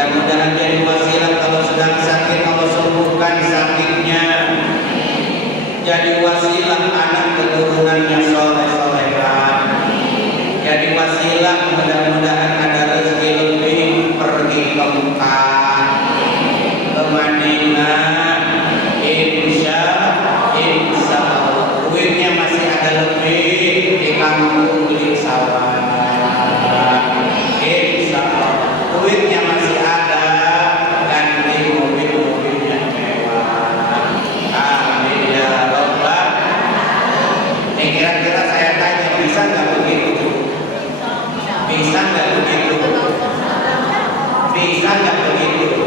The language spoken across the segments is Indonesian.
Mudah-mudahan jadi wasilah kalau sedang sakit Allah sembuhkan sakitnya. Jadi wasilah anak keturunannya soleh-solehah. Jadi wasilah mudah-mudahan ada rezeki lebih pergi ke Mekah, ke Madinah. Insya Allah duitnya masih ada lebih di kampung beli sawah. Insya Allah duitnya masih ada ganti mobil-mobil yang mewah. Amin ya Rabbal. Ini kira-kira saya tanya, bisa nggak begitu? Bisa nggak begitu? Bisa nggak begitu?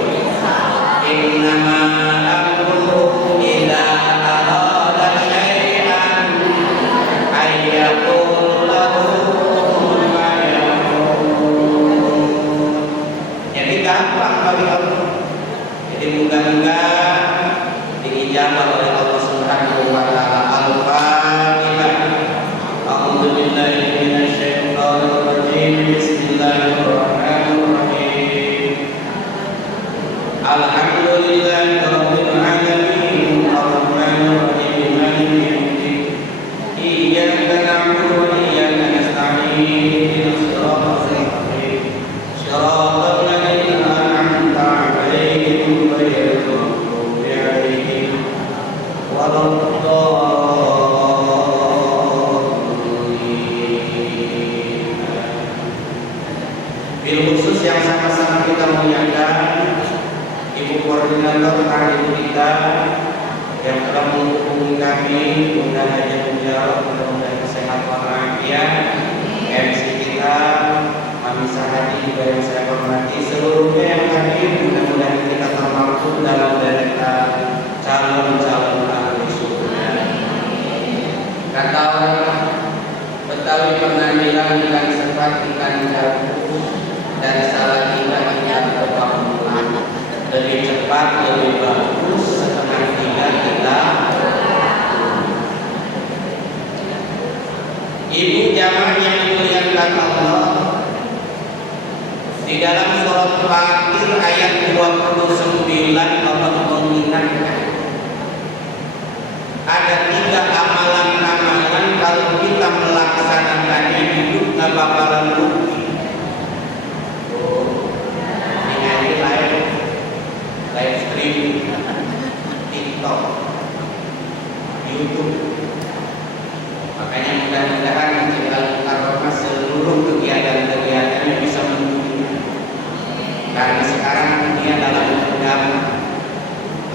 Innama amruhu idza arada syai'an ayyaqul lahu kun fayakun. Jadi gampang bagi Allah. Jadi moga-moga diijabah oleh Allah Subhanahu wa taala. Al-Fatihah. A'udzu billahi minasy syaithanir rajim. Bismillahirrahmanirrahim. Alhamdulillahi rabbil alamin. Arrahmanir rahim. Maliki yaumiddin. Iyyaka na'budu wa iyyaka nasta'in. Ihdinas siratal mustaqim. Shiratal ladzina an'amta 'alaihim ghairil maghdubi 'alaihim waladdallin. Bil khusus yang sama-sama kita muliakan Ibu Koordinator Tahlim kita yang telah menghubungi kami, mudah hajat mujarab, mudah-mudahan sehat walafiat. MC kita Mami Sahadi juga yang saya hormati, seluruhnya yang hadir, mudah-mudahan kita termasuk dalam daftar calon-calon ahli surga. Kata orang Betawi pernah bilang ikan sepat ikan jago dan salah kita ikan kebangunan. Lebih cepat, lebih bagus setengah tiga kita. Ibu jamaah yang dimuliakan Allah, di dalam surat Fatir ayat 29 Allah mengingatkan ada 3 amalan-amalan kalau kita melaksanakannya hidup nggak bakalan rugi. Live stream, TikTok, YouTube. Makanya mudah-mudahan Masjidil Karomah seluruh kegiatan-kegiatannya bisa mendukung. Karena sekarang dia dalam agama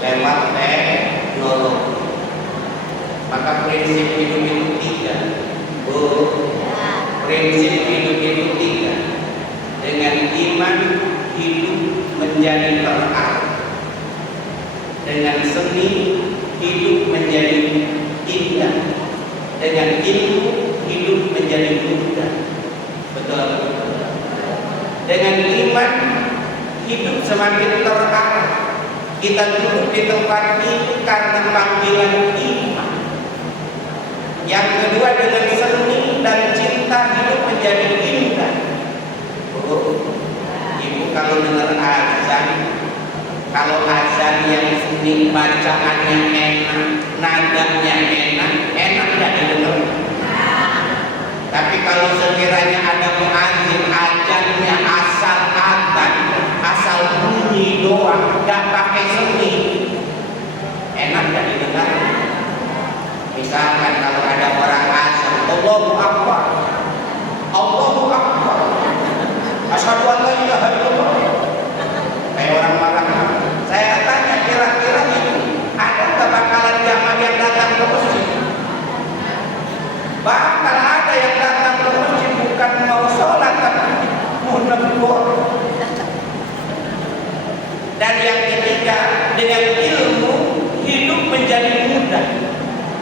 lewat teknologi. Maka prinsip hidup itu 3. Prinsip hidup itu 3. Dengan iman hidup menjadi terarah. Dengan seni hidup menjadi indah. Dengan ilmu hidup menjadi mudah. Betul. Dengan iman hidup semakin terarah. Kita duduk di tempat ini karena panggilan iman. Yang kedua, dengan seni dan cinta hidup menjadi indah. Ibu kalau dengar azan, kalau azan yang seni bacaannya enak, nadanya enak gak didengar. Tapi kalau sekiranya ada muadzin azannya asal adzan, asal bunyi doang, gak pakai seni, enak gak didengar. Misalkan kalau ada orang azan, Allahu Akbar, Allahu Akbar, asyhadu an la ilaha illallah. Kayak orang marah. Saya tanya, kira-kira itu ada nggak bakalan jamaah yang datang ke masjid? Bakal ada yang datang ke masjid bukan mau sholat tapi mau negur. Dan yang ketiga, dengan ilmu hidup menjadi mudah.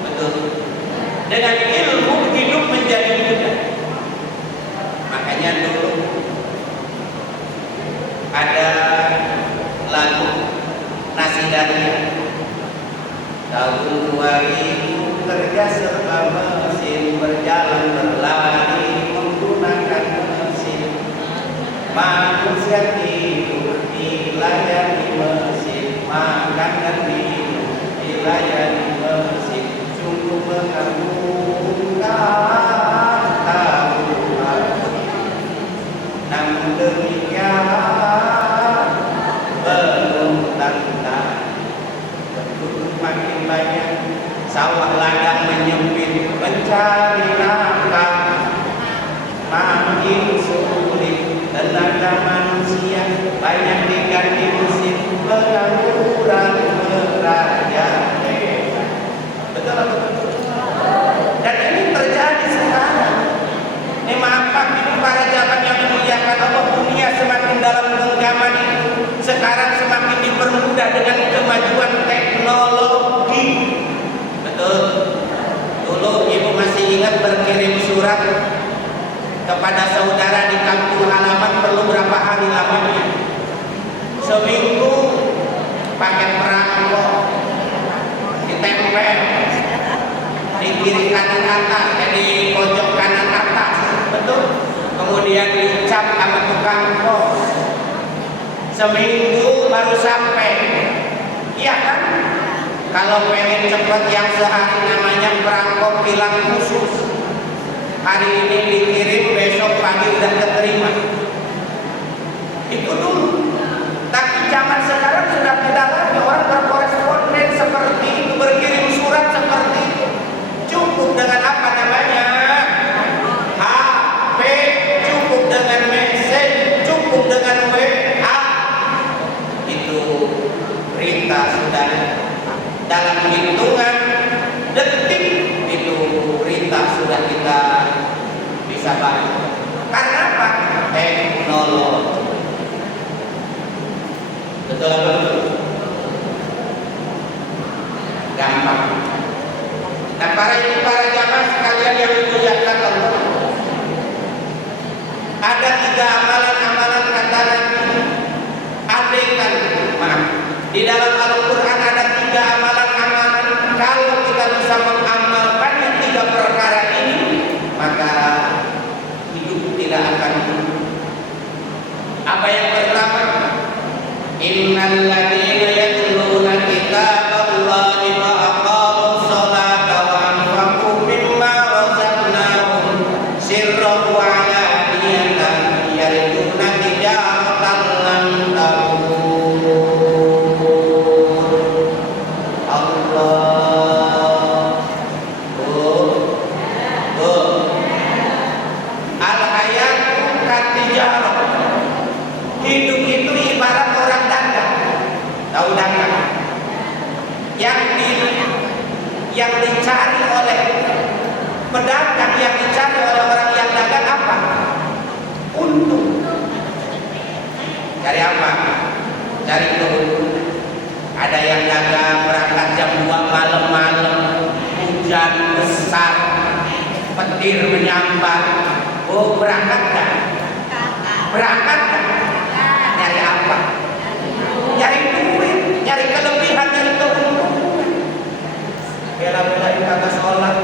Betul. Dengan ilmu hidup menjadi mudah. Makanya dulu ada lagu Nasi Daria. Tahun 2000 kerja serba mesin, berjalan berlari menggunakan mesin. Manusia hidup di layani masjid sungguh mengagumkan Tuhan. Namun demikian belum tentang penduduk makin banyak, sawah ladang menyempit, mencari nafkah makin sulit, tenaga manusia banyak diganti mesin, pengangguran merajalela. Betul atau betul? Dan ini terjadi sekarang. Ini maaf ini para jamaah yang memuliakan Allah, dunia semakin dalam genggaman itu sekarang semakin dipermudah dengan kemajuan teknologi. Betul. Dulu ibu masih ingat berkirim surat kepada saudara di kampung halaman perlu berapa hari lamanya? Seminggu, pakai perangko, ditempel di kiri kanan atas, di pojok kanan atas, betul? Kemudian dicap sama tukang pos. Seminggu baru sampai, iya kan? Kalau pengen cepat yang sehari namanya perangko kilang khusus. Hari ini dikirim, besok pagi udah keterima. Itu dulu. Tapi zaman sekarang sudah tidak lagi orang berkoresponden seperti itu, berkirim surat seperti itu. Cukup dengan apa namanya? HP, cukup dengan message, cukup dengan WA. Itu berita sudah dalam hitungan detik, itu berita sudah kita bisa baca. Karena apa? Teknologi. Betul apa betul? Gampang. Nah para ibu, para jamaah sekalian yang dimuliakan Allah, ada 3 amalan-amalan kata Nabi. Andaikan, maaf, di dalam Al-Quran ada 3 amalan-amalan. Kalau kita bisa mengamalkannya 3 perkara ini, maka hidup tidak akan hidup. Apa yang pertama? Innal ladzina yatluna kitaballahi wa aqamus sholata wa anfaqu mimma razaqnahum sirran wa alaniyatan yarjuna tijaratan lan tabur. Allah. Al-hayatu katijarah. Hidup itu ibarat orang dagang. Tahu dagang? Yang dicari oleh pedagang, yang dicari oleh orang yang dagang apa? Untung. Cari apa? Cari keuntungan. Ada yang dagang berangkat jam 2 malam-malam, hujan besar, petir menyambar. Oh, berangkat kan? Berangkat kan? Nyari apa? Nyari duit, nyari kelebihan, nyari keuntungan. Bela-belain kata sholat.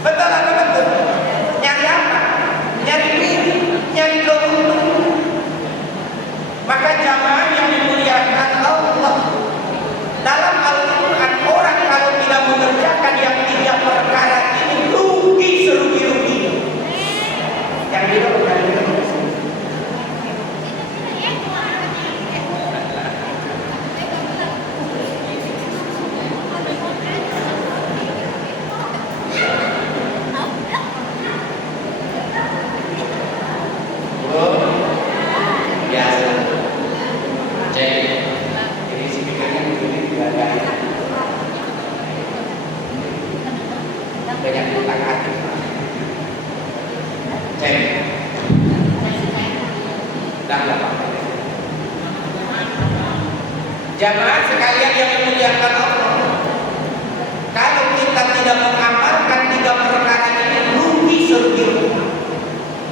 Betul atau betul? Nyari apa? Nyari duit, nyari keuntungan. Maka jamaah yang dimuliakan Allah, dalam Al-Quran orang kalau tidak mengerjakan yang 3 perkara ini rugi serugi-rugi. Yang dilakukan banyak utang hati. Cek. Jamaah sekalian yang dimuliakan Allah, kalau kita tidak mengamalkan 3 perkara ini rugi serugi.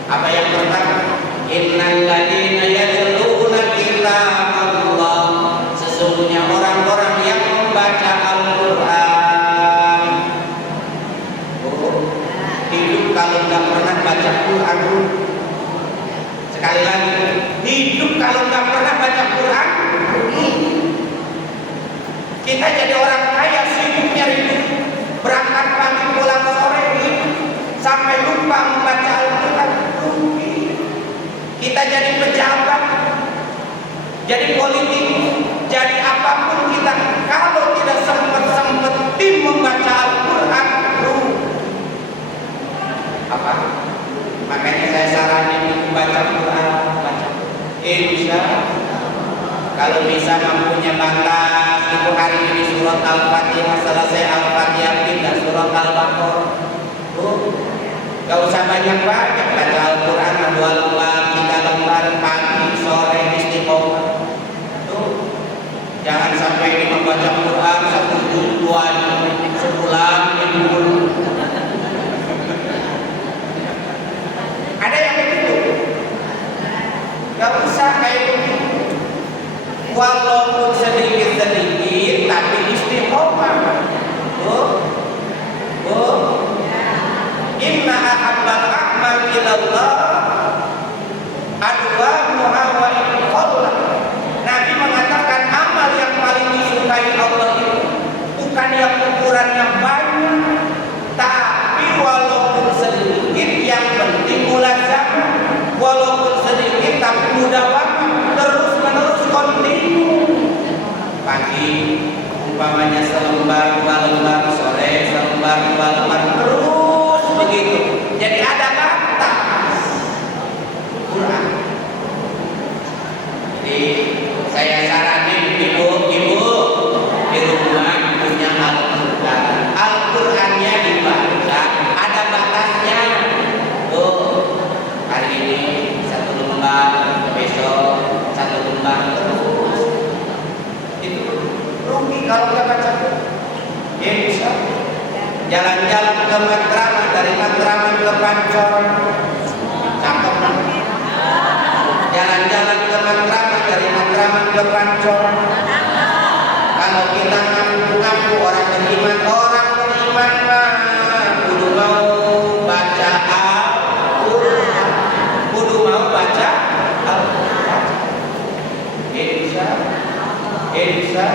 Apa yang pertama? Innal ladzina yatluna kitaballah, sesungguhnya orang-orang yang membaca Al-Quran. Hidup kalau nggak pernah baca Quran. Sekali lagi, hidup kalau nggak pernah baca Quran. Kita jadi orang kaya sibuk nyari duit, berangkat pagi pulang sore gitu, sampai lupa membaca Al-Quran. Rugi. Kita jadi pejabat, jadi politik, jadi apapun kita, kalau tidak sempat-sempetin membaca Al-Quran, apa? Makanya saya saranin baca Quran, baca. Insya kalau bisa mampunya batas itu hari ini surat Al-Fatihah, selesai Al-Fatihah pindah surat Al-Baqarah. Gak usah banyak-banyak baca Al-Quran, 2 lembar, 3 lembar, pagi, sore, istiqomah. Jangan sampai ini membaca Quran 1 juz, 2 juz, sebulan, minggu. Ada yang begitu. Gak usah kayak begitu. Walaupun sedikit-sedikit tapi istiqomah. Inna ahabbal a'mal ilallah adwamuha wa in qalla. Nabi mengatakan amal yang paling disukai Allah itu bukan yang ukurannya banyak, tapi walaupun sedikit yang penting mulazamah. Walaupun sedikit tapi mudah banget, terus menerus kontinu. Pagi umpamanya selembar, 2 lembar, sore selembar, 2 lembar, terus begitu. Jadi ada batas Quran. Jadi saya saranin ibu-ibu di rumah punya Al-Quran. Al-Qurannya dibaca, ada batasnya. Hari ini 1 lembar, besok 1 lembar, terus. Itu rugi kalau nggak baca. Ya bisa. Jalan-jalan ke Matraman, dari Matraman ke Pancoran, cakep kan? Jalan-jalan ke Matraman, dari Matraman ke Pancoran. Kalau kita ngaku-ngaku orang beriman mah kudu mau baca Al-Quran, kudu mau baca Al-Quran. Insya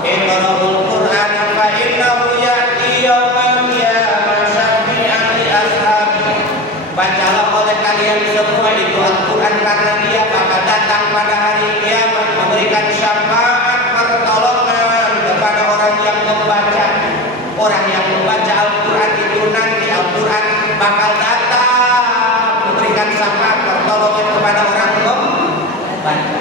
Iqra'ul Qur'an fa innahu ya'ti yawmal qiyamah syafi'an li ashabi. Bacalah oleh kalian semua itu Al-Quran, karena dia bakal datang pada hari kiamat memberikan syafaat pertolongan kepada orang yang membaca. Orang yang membaca Al-Quran itu nanti Al-Quran bakal datang memberikan syafaat pertolongan kepada orang membaca.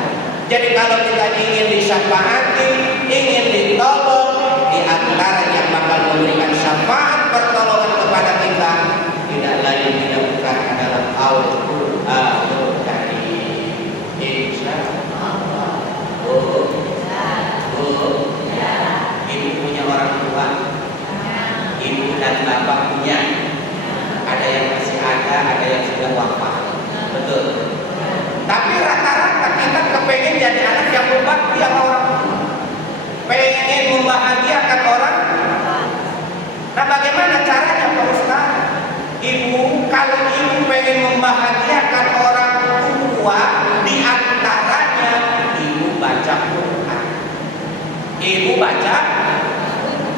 Jadi kalau kita ingin disyafaati, ingin ditolong, di antara yang bakal memberikan syafaat pertolongan kepada kita tidak lain tidak bukan adalah Al-Quranul Karim. Insyaallah. Ibu punya orang tua, ibu dan bapak punya. Ada yang masih ada yang sudah wafat. Betul. Tapi rata-rata kita kepengen jadi anak yang berbakti sama orang tua, pengen membahagiakan orang. Nah, bagaimana caranya Pak Ustaz? Ibu, kalau ibu pengen membahagiakan orang tua, di antaranya ibu baca Quran. Ibu baca,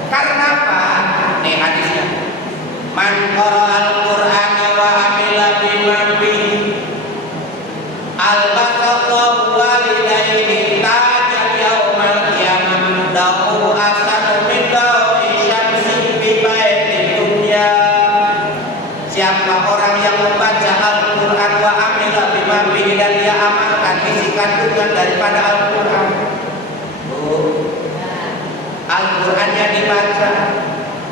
karena apa? Nih hadisnya. Man qara'al Qur'ana wa amila bima fihi al-basallahu walidayhi tajan yaumal qiyamah dahu asanu min dawi syamsi fi baiti dunya. Siapa orang yang membaca Al-Quran wa amila bima fihi, dan dia amalkan isi kandungan daripada Al-Quran. Al-Qurannya dibaca.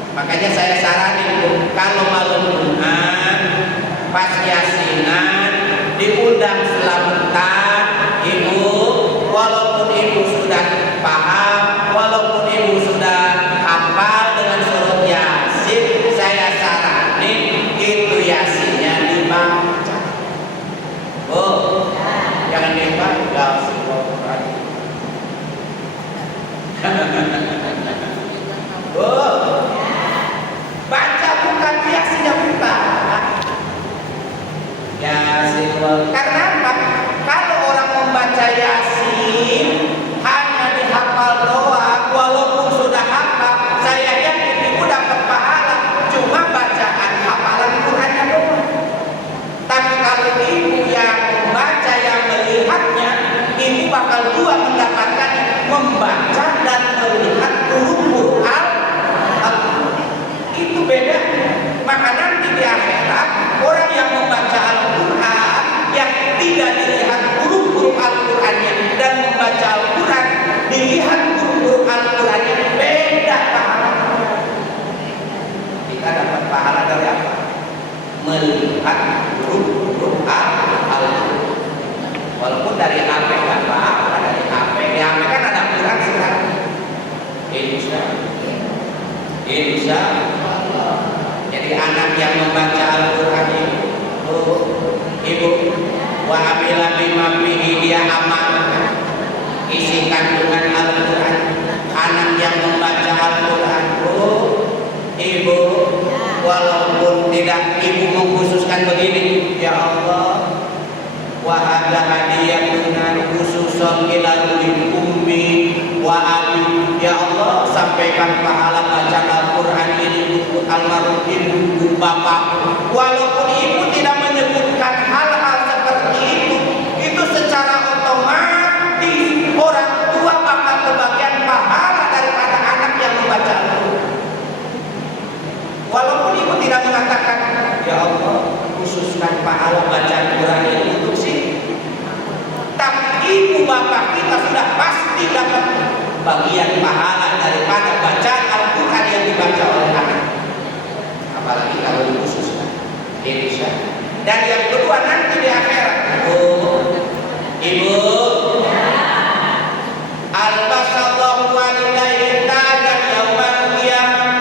Makanya saya saranin kalau malam Jumat pas yasinan diundang selamatan ibu, walaupun ibu sudah paham, walaupun ibu sudah hafal dengan surat Yasin, saya saranin itu Yasinnya dibaca. Jangan dibaca surat Quran. Baca bukan Yasinnya bukan. Yasin. Karena apa? Kalau orang membaca Yasin hanya dihafal doang, walaupun guru Al-Qur'annya dan membaca Al-Qur'an, dilihat guru Al-Qur'annya beda pahala. Kita dapat pahala dari apa? Melihat guru Al-Qur'an. Walaupun dari HP nggak apa-apa, dari HP. Di HP kan ada Quran sekarang. Insya Allah. Jadi anak yang membaca Al-Quran ibu wa amila bima fihi, dia amalkan isi kandungan Al-Quran. Anak yang membaca Al-Quran ibu, walaupun tidak ibu mengkhususkan begini, ya Allah, wa ada hadiyatuna khususan ila ummi wa abi, ya Allah, sampaikan pahala baca Al-Quran ini untuk almarhum ibu bapak. Walaupun ibu tidak menyebutkan hal-hal seperti itu secara otomatis orang tua bakal kebagian pahala daripada anak yang membaca Al-Quran. Walaupun ibu tidak mengatakan, ya Allah, khususkan pahala baca Al-Quran ini untuk sini, tapi ibu bapak kita sudah pasti dapat bagian pahala daripada bacaan Al-Quran yang dibaca oleh anak. Apalagi kalau dikhususkan. Dan yang kedua nanti di akhirat, ibu, albasallahu walidayhi tajan yaumal qiyamah.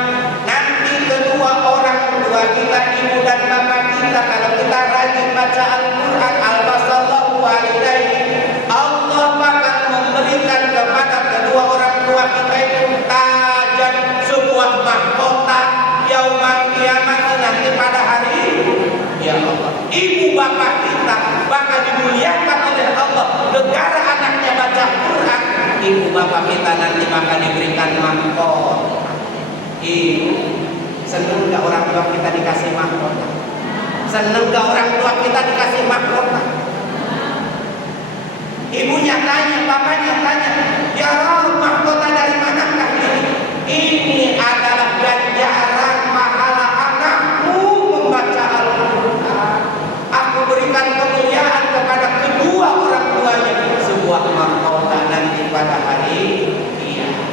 Nanti kedua orang tua kita, ibu dan bapak kita, kalau kita rajin baca Al-Quran, albasallahu walidayhi, Allah bakal memberikan kepada kedua orang tua kita itu tajan, sebuah mahkota yaumal qiyamah, nanti pada hari, ya Allah, ibu bapak kita bakal dimuliakan oleh Allah. Negara anaknya baca Quran, ibu bapak kita nanti bakal diberikan mahkota. Ibu, seneng gak orang tua kita dikasih mahkota? Seneng gak orang tua kita dikasih mahkota? Ibunya tanya, bapaknya tanya, ya Allah, mahkota dari manakah ini? Ini adalah ganjaran pahala anakmu membaca Al-Quran. Aku berikan kemuliaan kepada kedua orang tuanya, sebuah mahkota nanti pada hari kiamat.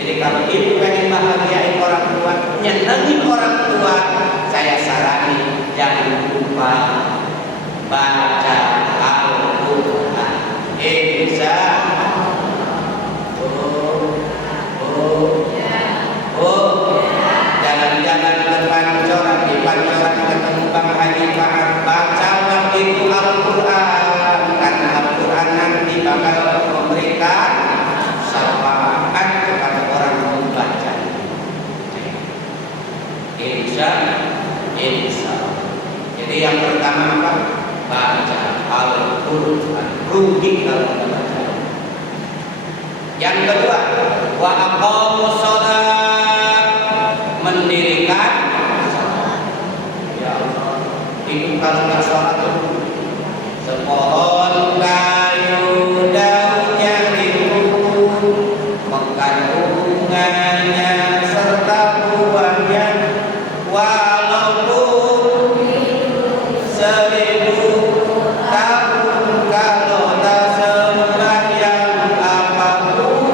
Jadi kalau ibu pengen bahagiain orang tua, nyenengin orang tua, saya sarani jangan lupa baca Al-Quran. Insya jalan-jalan ke Pancoran, di Pancoran ketemu Bang Haji Fahad, bacalah itu Al-Quran, karena Al-Quran nanti bakal memberikan syafaat kepada orang yang membaca. Insya Allah. Jadi yang pertama apa? Baca Al-Quran, rugi kalau tidak baca. Yang kedua, wa aqamus shalah, mendirikan salat. Ya Allah, itu kalau nggak salat itu sepohon kayu daunnya rimbun, mekar bunganya serta buahnya, walaupun 1000 tahun kalau tak sembahyang apapun,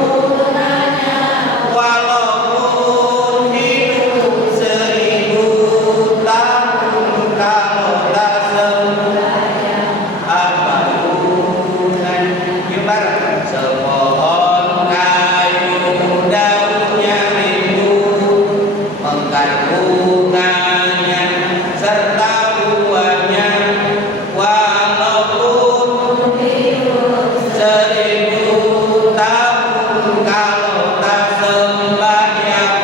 walaupun hidup 1000 tahun kalau tak sembahyang apapun. Ibarat sepohon kayu daunnya rimbun, mekar bunganya serta buahnya, walaupun 1000 tahun kalau tak sembahyang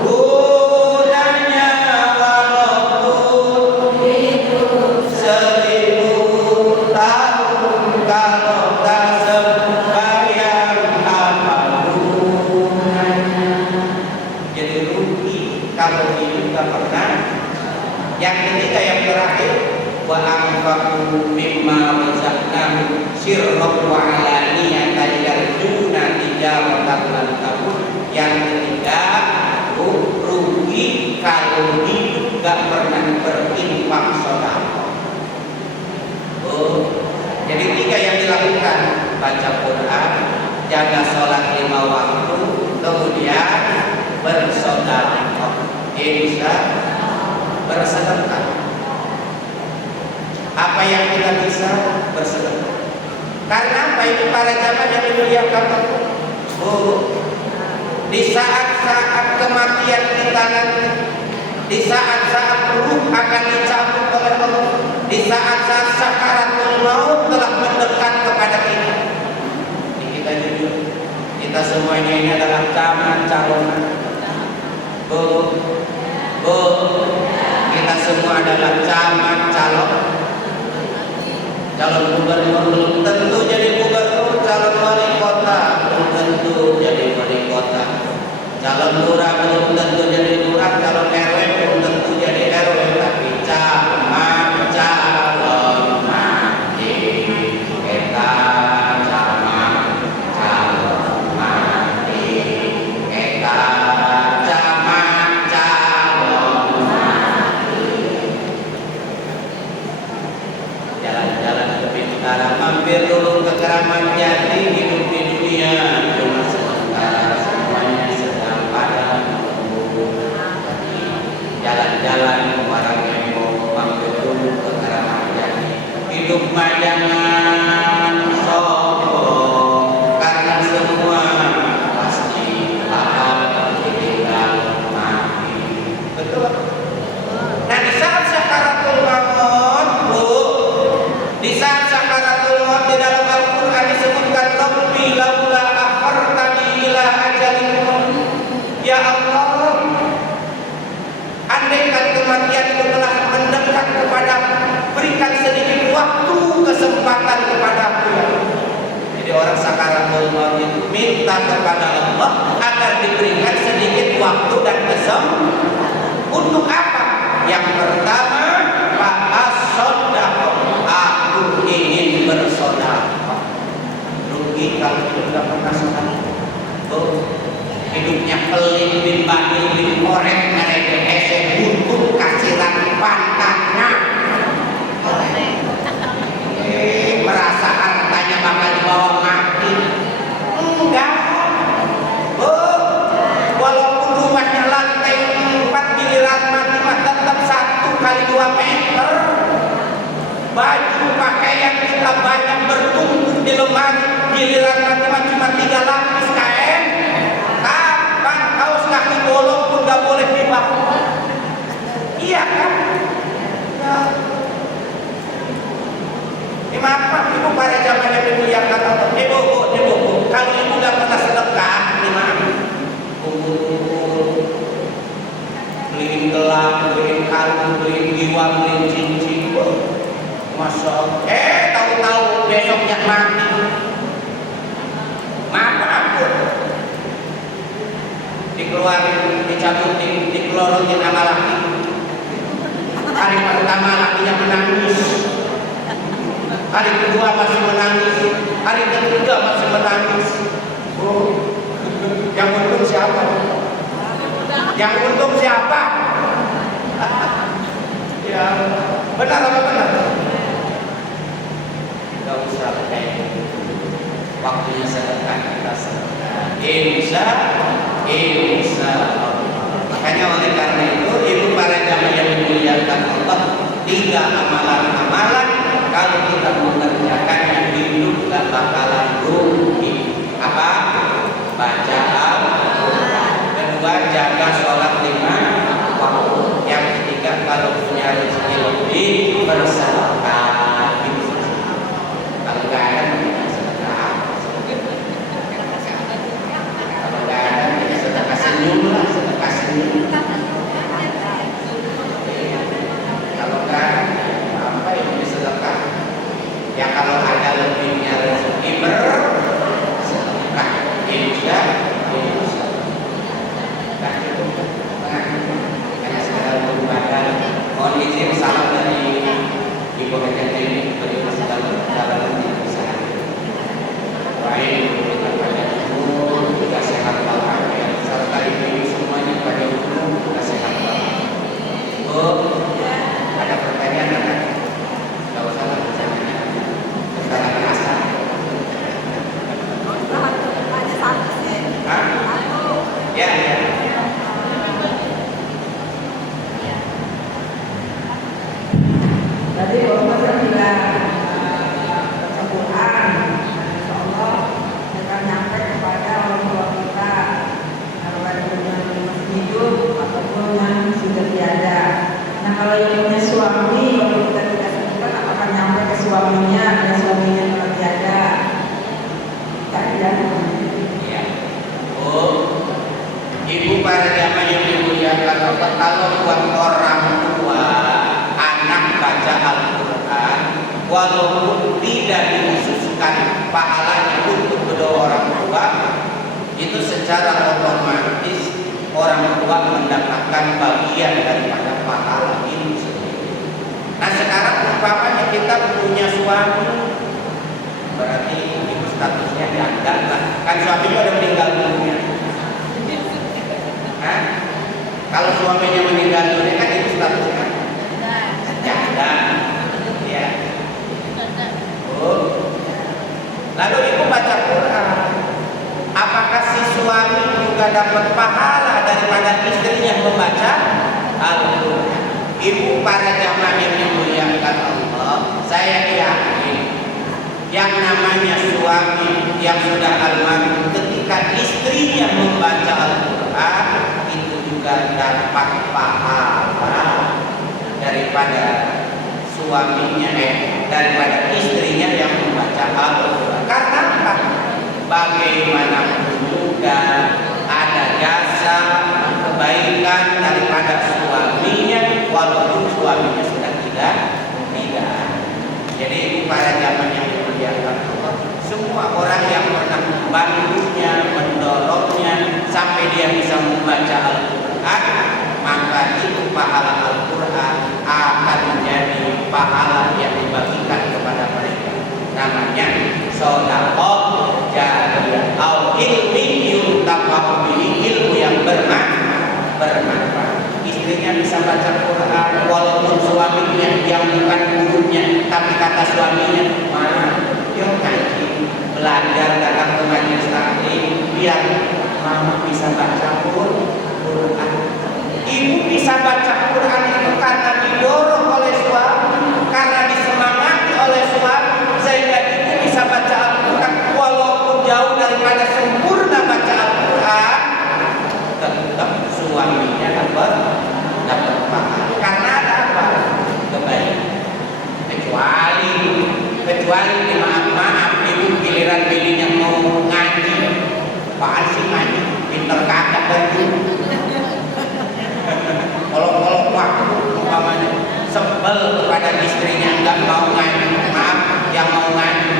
gunanya, walaupun 1000 tahun kalau tak sembahyang apa gunanya. Jadi rugi kalau hidup tak pernah. Yang ketiga, yang terakhir, wa anfaqu mimma razaqnahum sirran wa alaniyatan yarjuna tijaratan lan tabur. Yang ketiga, rugi kalau hidup gak pernah berinfak sedekah. Jadi tiga yang baca Quran, jaga sholat 5 waktu, kemudian bersedekah, insya bersedekah. Apa yang kita bisa bersedekah? Karena apa itu para jamaah yang dimuliakan Allah? Di saat-saat kematian kita nanti, di saat-saat ruh akan dicabut oleh Allah, di saat-saat sakaratul maut telah mendekat kepada kita. Ini kita jujur, kita semuanya ini adalah calon-calonan. Kita semua adalah calon gubernur, belum tentu jadi gubernur, calon wali kota belum tentu jadi wali kota, calon lurah belum tentu jadi lurah, calon RW belum tentu jadi RW, tapi calon mati kita, calon mati kita, calon mati. Jalan-jalan ke Bintara, mampir dulu ke Keramat Jati, hidup di dunia cuma sementara, semuanya sedang pada menunggu. Jalan-jalan orang yang mau mampir dulu ke Keramat Jati, hidup mah jangan sombong, karena semua pasti bakal ditinggal mati. Betul? Nah, di saat sakaratul maut, di saat sakaratul maut di dalam Al-Quran disebutkan Rabbi laula akhartani ila ajalin qarib. Ya Allah, andaikan kematianku telah mendekat kepadaku, berikan sedikit waktu kesempatan kepadaku ya. Jadi orang sakaratul maut itu minta kepada Allah agar diberikan sedikit waktu dan kesempatan. Untuk apa? Yang pertama, as-shadaqah, aku ingin bersedekah. Rugi kalau hidup tidak pernah sedekah. Hidupnya pelit, bimbang, korek, mereka esek, butuh kasiran pantatnya. Merasa hartanya bakal dibawa mati. Enggak. Walaupun rumahnya lantai 4, giliran mati mah tetap 1 kali 2 meter. Baju pakaian kita banyak bertumpuk di lemari, giliran mati mah cuma 3 lapis kain. Kapan kaos kaki bolong pun gak boleh dibawa. Iya kan? Ya. Ini maaf ibu para jamaah yang dimuliakan Allah. Ibu, kalau ibu gak pernah sedekah, gimana? Beliin gelang, beliin kalung, beliin giwang, beliin cincin. Masya Allah. Tahu-tahu besoknya mati. Maaf. Dikeluarin, dicabutin, dikelorotin sama laki. Hari pertama lakinya menangis. Hari kedua masih menangis. Hari ketiga masih menangis. Yang untung siapa? Yang untung siapa? Ya, benar apa benar? Gak usah kayak gitu. Waktunya sedekah kita sedekah. Insya Allah. Makanya oleh karena itu, ibu para jamaah yang dimuliakan Allah, 3 amalan-amalan kalau kita mengerjakannya hidup gak bakalan rugi. Apa? Baca Al-Quran. Kedua, jaga sholat 5 waktu. Yang ketiga, kalau punya rezeki lebih, bersedekah. Kalau nggak ada, sedekah. Kalau nggak ada, sedekah senyum lah, sedekah senyum. Kalau nggak ada, apa yang disedekah? Ya kalau ada lebihnya rezeki bersedekah. Insya Allah. Nah itu, hanya sekedar berbagi. Mohon izin salam dari Ibu Hajar ini beri dalam usaha. Baik, kita pada umur juga sehat walafiat, serta ibu semuanya pada umur juga sehat walafiat. Ada pertanyaan? Tidak usah bertanya. Pertanyaan asal. tidak dikhususkan pahalanya untuk kedua orang tua, itu secara otomatis orang tua mendapatkan bagian daripada pahala itu sendiri. Nah sekarang umpamanya kita punya suami, berarti itu statusnya janda lah. Kan suaminya udah meninggal dunia. Hah? Kalau suaminya meninggal dunia kan itu statusnya janda. Ya. Lalu ibu baca Quran, apakah si suami juga dapat pahala daripada istrinya membaca Al-Quran? Ibu para jamaah yang dimuliakan Allah, saya yakin yang namanya suami yang sudah almarhum ketika istrinya membaca Al-Quran itu juga dapat pahala daripada suaminya, daripada istrinya yang membaca Al-Quran. Karena apa? Bagaimanapun juga ada jasa kebaikan daripada suaminya walaupun suaminya sudah tidak. Jadi para jamaah yang dimuliakan Allah, semua orang yang pernah membantunya, mendorongnya sampai dia bisa membaca Al-Quran, maka itu pahala Al-Quran akan menjadi pahala yang dibagikan kepada mereka. Namanya sedekah jariyah atau ilmi yuntafa'u bihi, ilmu yang bermanfaat. Istrinya bisa baca Quran walaupun suaminya yang bukan gurunya, tapi kata suaminya, yuk ngaji, belajar, datang ke majelis taklim biar mama bisa baca Quran. Ibu bisa baca Quran itu karena didorong oleh suami, karena disemangati oleh suami, sehingga ibu bisa baca Al-Quran walaupun jauh daripada sempurna baca Al-Quran, tetap suaminya dapat pahala. Karena ada apa? Kebaikan. Kecuali maaf ibu giliran bininya mau ngaji, apaan sih ngaji? Pinter kagak baju. Kalau waktu umpamanya sebel kepada istrinya nggak mau ngaji, maaf yang mau ngaji,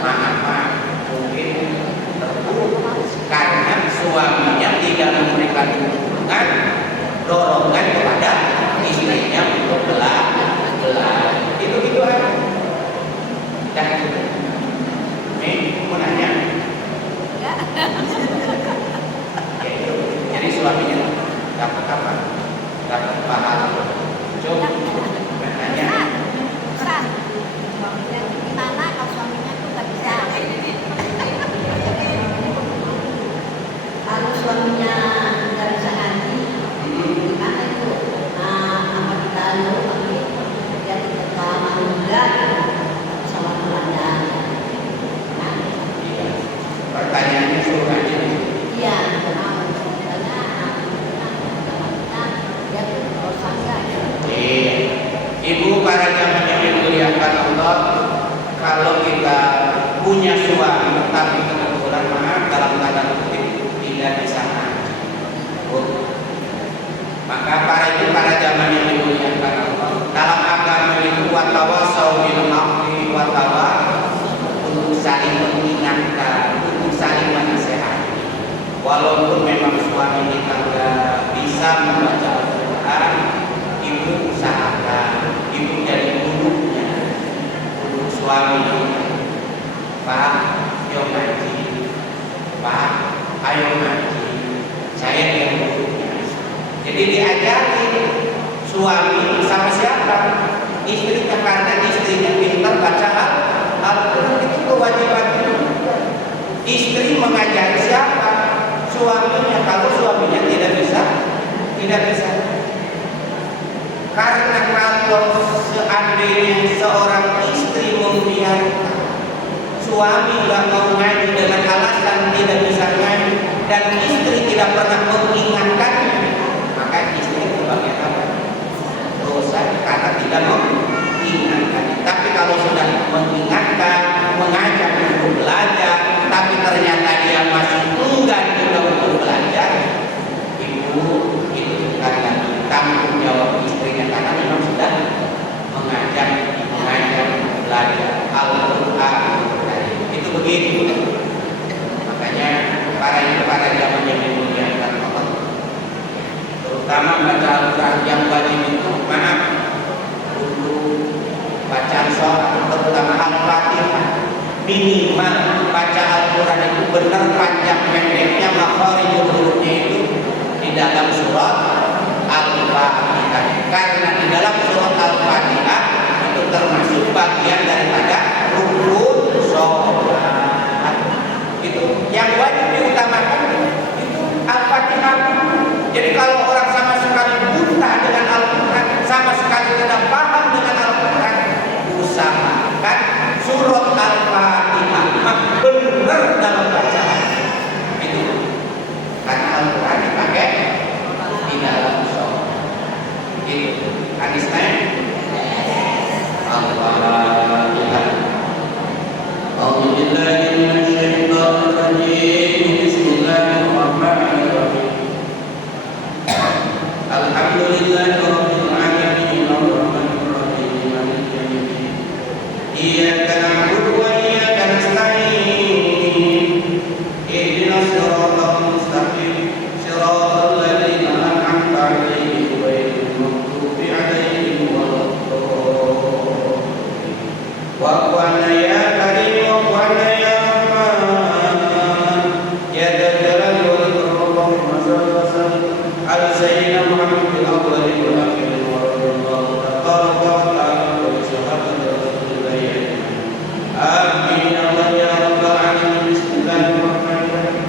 maaf mungkin terburuk karena suaminya tidak memberikan dorongan kepada istrinya untuk belajar. Itu aja. Dan ini mau nanya. Jadi suaminya dapat apa? Dapat pahala. Coba nanya. Gimana kalau suaminya tuh nggak bisa? Kalau suaminya nggak bisa ngaji, gimana itu? Apa kita lalu jadi pertama muda sama temannya? Pertanyaannya suruh ngaji. Iya, Ibu para jamaah yang dimuliakan Allah, kalau kita punya suami tapi kebetulan maaf dalam tanda kutip tidak bisa ngaji, maka para jamaah yang dimuliakan Allah, dalam agama itu watawasau bil haqqi untuk saling mengingatkan, untuk saling menasehati. Walaupun memang suami kita nggak bisa membaca Al-Quran, ibu usahakan, ibu jadi gurunya, guru suami. Pak, yuk ngaji. Pak, ayo ngaji. Saya yang gurunya. Jadi diajarin suami sama siapa? Istrinya, karena istrinya pintar baca Al-Quran, itu kewajiban juga. Istri mengajari siapa? Suaminya. Kalau suaminya tidak bisa. Karena kalau seandainya seorang istri membiarkan suami nggak mau ngaji dengan alasan tidak bisa ngaji dan istri tidak pernah mengingatkannya, maka istri sebagai apa? Dosa karena tidak mengingatkan. Tapi kalau sudah mengingatkan, mengajak untuk belajar, tapi ternyata dia masih enggan juga untuk belajar, ibu itu karena tanggung jawab istrinya, karena memang sudah mengajak belajar Al-Quran. minimal baca Al-Quran itu benar panjang pendeknya makharijul hurufnya itu di dalam surat Al-Fatihah. Karena di dalam surat Al-Fatihah itu termasuk bagian daripada rukun sholat. Itu yang wajib diutamakan itu Al-Fatihah. Jadi kalau orang sama sekali buta dengan Al-Quran, sama sekali tidak paham dengan Al-Quran, usahakan surat Al-Fatihah benar dalam bacaan. Itu karena Al-Quran dipakai di dalam sholat. Itu hadisnya Al-Fatihah. A'udzubillahi minasyaitonir rajim. Bismillahirrahmanirrahim. Alhamdulillahirabbil alamin arrahmanir rahim maliki yaumiddin. Iyyaka na'budu wa iyyaka nasta'in. Ihdinas siratal mustaqim. Siratal ladzina an'amta 'alaihim ghairil maghdubi 'alaihim waladdallin. Wa qana ya karim wa qana ya rahman. Ya dzal jalali wal ikram wa sallallahu ala sayyidina Muhammad fil awwalin wal akhirin wa radiyallahu tabaraka wa ta'ala wa sahabati rasulillah amin ya rabbal alamin. Bismillahirrahmanirrahim.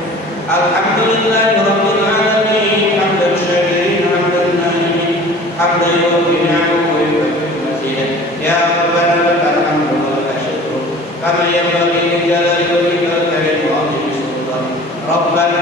Alhamdulillahi rabbil alamin hamdan syakirin hamdan na'imin hamdan yuwaffi ni'amahu wa yuwaffi mazidah. Ya rabbana lakal hamdu wa lakal syukru kama yanbaghi li jalali wajhikal karim wa 'azimi sultanik. Rabbana